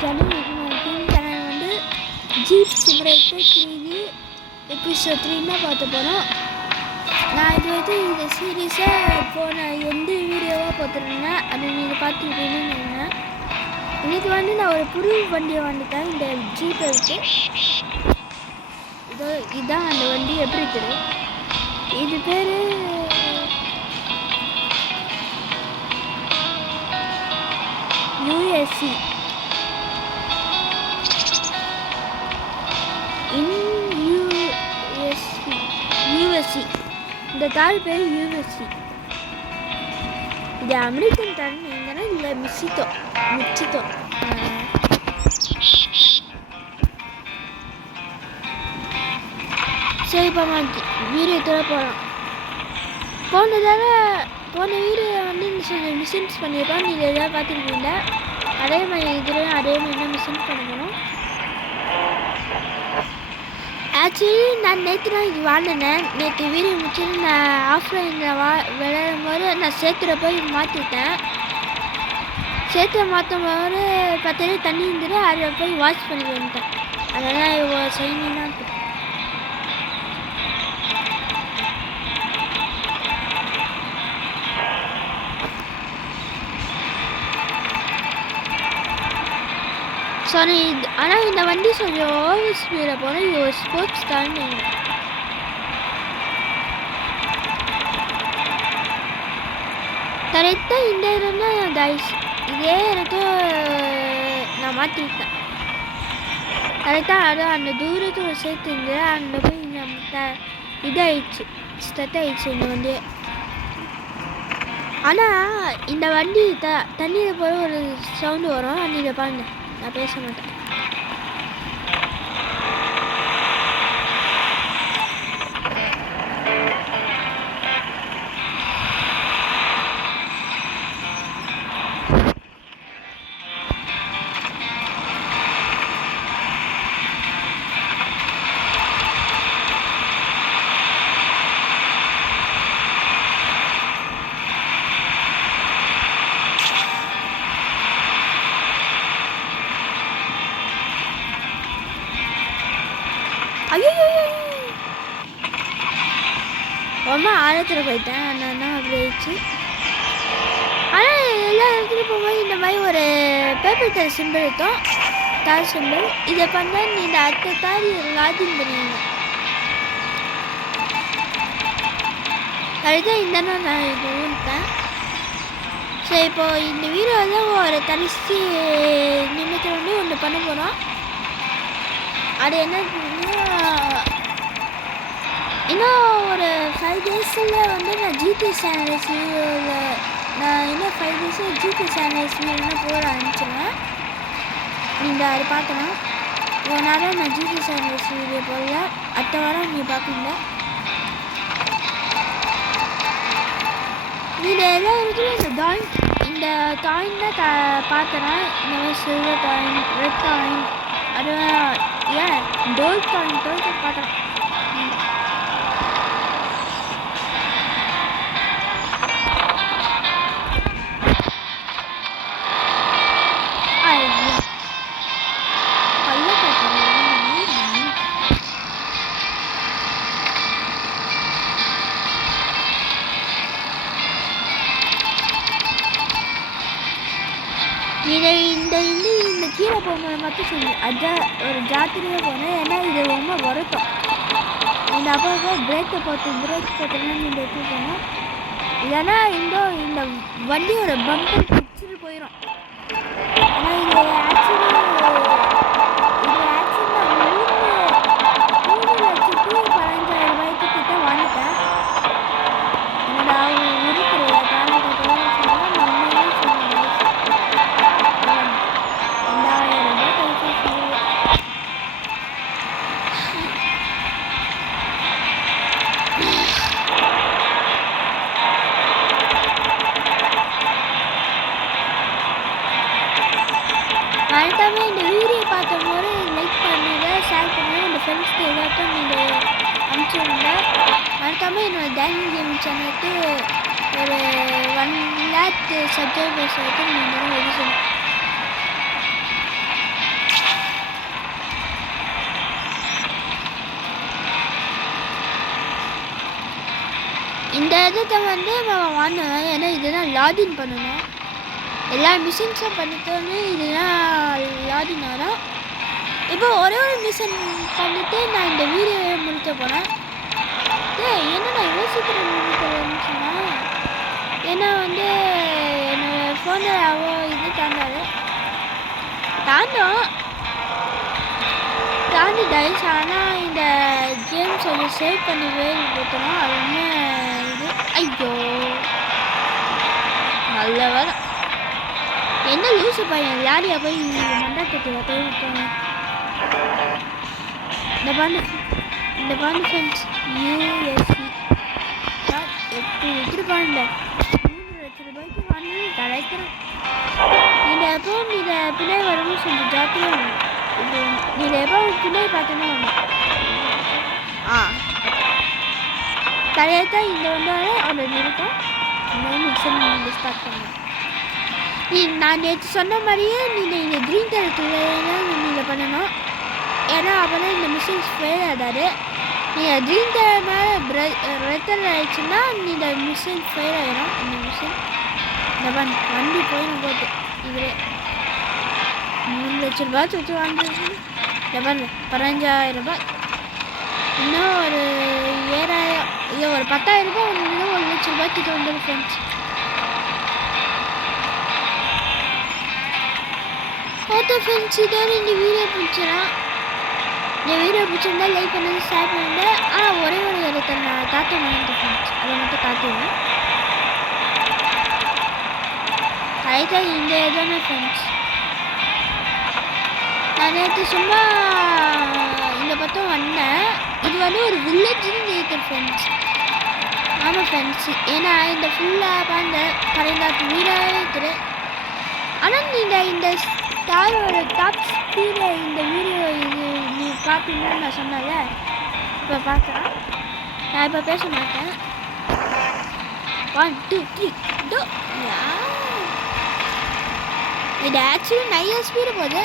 Channel வந்து jeep சிம்ரேட்டர் 3D episode 3 தான் பார்த்து போகிறோம். நான் இது வந்து இந்த சீரீஸை போன எந்த வீடியோவாக பார்த்துருந்தேன் அதை நீங்கள் பார்த்துருப்பீங்கன்னு நினைக்கிறேன். இன்றைக்கி வந்து நான் ஒரு புது வண்டியை வந்துட்டேன். இந்த ஜீப் இருக்குது, இதுதான் அந்த வண்டி. எப்படி தெரியும்? இது பேர் யூஎஸ்சி. யூஎஸ்சி இந்த தாள் பேர் யூஎஸ்சி. இது அமெரிக்கன் தாள் நீங்கன்னா இல்லை மிச்சித்தோ. சரி, இப்போ வீடியோத்தோட போகலாம். போன வீடியோ வந்து மிஷின்ஸ் பண்ணியிருப்போம். நீங்கள் எதாவது பார்த்துருக்கீங்க. அதே மாதிரி இதுலேயும் அதே மாதிரி தான் மிஷின்ஸ் பண்ண போகிறோம். ஆக்சுவலி நான் நேற்று தான் இது வாங்கினேன். நேற்று வீடியோ முடிச்சுட்டு நான் ஆஃப்லைனில் விளையாடும் போது நான் சேத்துல போய் மாற்றிட்டேன். சேத்துல மாற்றும் போது பார்த்தா தண்ணி இருந்துட்டு அதில் போய் வாஷ் பண்ணி வந்துட்டேன். அதெல்லாம் இவ்வளோ சைனிங்காக இருக்குது. சாரி, ஆனால் இந்த வண்டி கொஞ்சம் ஓவர் ஸ்பீடில் போனால் இது ஒரு ஸ்போர்ட்ஸ் தான். கரெக்டாக இந்த இடம் தான் டைஸ். இதே இடத்த நான் மாற்றிக்கிட்டேன். கரெக்டாக அதான் அந்த தூரத்தில் சேர்த்துருந்து அந்த போய் நம்ம இதாகிடுச்சு, ஸ்டட் ஆகிடுச்சு இந்த வண்டி. ஆனால் இந்த வண்டி தண்ணியில் போகிற ஒரு சவுண்டு வரும். நீங்கள் பாருங்க, நான் பேச மாட்டேன். ஐயோ, ரொம்ப ஆழத்தில் போயிட்டேன். நான் அப்படி ஆயிடுச்சு. ஆனால் எல்லா இடத்துலையும் போகும்போது இந்த மாதிரி ஒரு பேப்பர் தாள் சிம்பிள் இருக்கும், தாள் சிம்பிள். இதை பண்ணால் நீங்கள் அடுத்த தாள் லாகின் பண்ணுவீங்க. அதுதான் இந்த நான் இது ஊன்ட்டேன். சரி, இப்போது இந்த வீடியோ வந்து ஒரு கடைசி நிமிஷம் வந்து ஒன்று பண்ண போகிறோம். அது என்ன இன்னும் ஒரு 5 days வந்து நான் ஜிடி சேனல்ஸ் வீடியோவில் நான் இன்னும் 5 days ஜிடி சேனல்ஸ் வீடியோலாம் போட ஆரம்பிச்சிடுவேன். நீங்கள் அதை பார்க்கலாம். ஒரு நேரம் நான் ஜிடி சேனல்ஸ் வீடியோ போடல, அடுத்த வாரம் நீங்கள் பார்ப்பீங்க. நீங்கள் எல்லா இடத்துலையும் இந்த காயின் தான் பார்த்தேன்னா, இந்த மாதிரி சில்வர் காயின், ரெட் காயின், அது ஏன் கோல்ட் காயின் பார்த்தேன். இந்த கீழே போகும்போது மட்டும் சொல்லி அதான் ஒரு ஜாத்திரையே போனேன். ஏன்னா இது ரொம்ப வருத்தம். இந்த அப்போ பிரேக் போட்டோம்னா நீங்கள் எடுத்து போகணும். இல்லைன்னா இந்த வண்டியோட பம்பர் பிடிச்சிட்டு போயிடும். ஆனால் இது ஆக்சுவலி $3,15,000 கிட்ட வாங்கிட்டேன். என்னோட இருக்கிற மறக்காமல் இந்த வீடியோ பார்த்தபோது லைக் பண்ணுங்கள், ஷேர் பண்ணுங்கள். உங்கள் ஃப்ரெண்ட்ஸ்க்கு எல்லாத்தையும் நீங்கள் அனுப்பிச்சி விடுங்க. மறக்காமல் என்னோட டைனிங் கேம் சேனலுக்கு ஒரு 1 lakh சப்ஸ்கிரைபர்ஸ் வரைக்கும் நீங்கள் வந்து சொல்லுங்கள். இந்த இடத்த வந்து நான் வாங்கினேன். ஏன்னா இதுதான் லாகின் பண்ணணும். எல்லா மிஷின்ஸும் பண்ணிட்டோன்னு இதுதான் லாகின் ஆகும். இப்போ ஒரே ஒரு மிஷின் பண்ணிவிட்டு நான் இந்த வீடியோவை முடிக்க போகிறேன். என்ன நான் யோசிக்கிறேன் முடிக்கிறேன்னு ஏன்னா வந்து என்னோடய ஃபோனில் அவ்வளோ இது தாண்டி டைஸ். ஆனால் இந்த கேம்ஸ் கொஞ்சம் சேவ் பண்ணி போட்டோம். அது என்ன இது? ஐயோ நல்ல வேலை. என்ன லூசு பையன் யாரையா போய் மண்டாக்கத்தில் போய் விட்டோம். இந்த பாண்டு ஃப்ரெண்ட்ஸ் யூஎஸ்சி எப்படி விட்டுருப்பாங்க. 3 லட்சம் ரூபாய்க்கு வாங்கி தலைக்கிறேன். இந்த எப்போ இதை பின்னாடி வரணும் கொஞ்சம் ஜாக்கிரதையாக வரும். இப்போ நீ எப்போ பின்னாடி பார்த்தோன்னா வரணும். தலையத்தான் இந்த வந்தாலும் அவனை நிறுத்தம். இந்த மிக்சர் நீங்கள் ஸ்டார்ட் பண்ணுவேன். நான் நேற்று சொன்ன மாதிரியே நீங்கள் இந்த க்ரீன் கலர் நீங்கள் பண்ணணும். ஏன்னா அப்போ தான் இந்த மிஷின்ஸ் ஃபெயில் ஆகாது. நீங்கள் க்ரீன் கலர் மேலே ரெட் கலர் ஆயிடுச்சுன்னா இந்த மிஷின் ஃபெயில் ஆகிடும். இந்த மிஷின் இந்த வண்டி போயிடும் போட்டு இவரே 3 லட்சம் ரூபாய் சுற்றி வாங்கிடுச்சு. இந்த 15,000 ரூபாய், இன்னும் ஒரு 7,000 இல்லை ஒரு 10,000 ரூபாய் ஒன்று 1 லட்சம் ரூபாய் கிட்ட வந்துடும் ஃப்ரெண்ட்ஸ். ஓகே ஃப்ரெண்ட்ஸ், இதோட இந்த வீடியோ பிடிச்சிடும். இந்த வீடியோ பிடிச்சிருந்தா லைக் பண்ணுங்க, ஷேர் பண்ணுங்க. ஒரே ஒரு இடத்த நான் காட்ட மாட்டேன் ஃப்ரெண்ட்ஸ், அதை மட்டும் காட்டுவேன். அதுதான் இந்த இடமே ஃப்ரெண்ட்ஸ். நான் நேற்று சும்மா இந்த பக்கம் வந்தேன். இது வந்து ஒரு வில்லேஜ்னு இருக்குது ஃப்ரெண்ட்ஸ். ஆமாம் ஃப்ரெண்ட்ஸ், ஏன்னா இந்த ஃபுல்லாக அந்த 12 வீடாக இருக்குது. ஆனால் நீங்கள் இந்த ஸ்டாரோட டாப் ஸ்பீடை இந்த வீடியோ இது நீ பார்ப்பீங்கன்னு நான் சொன்னல. இப்போ பார்க்குறேன். நான் இப்போ பேச மாட்டேன். 1 2 3 2. இது ஆக்சுவலி நிறைய ஸ்பீடு போகுது.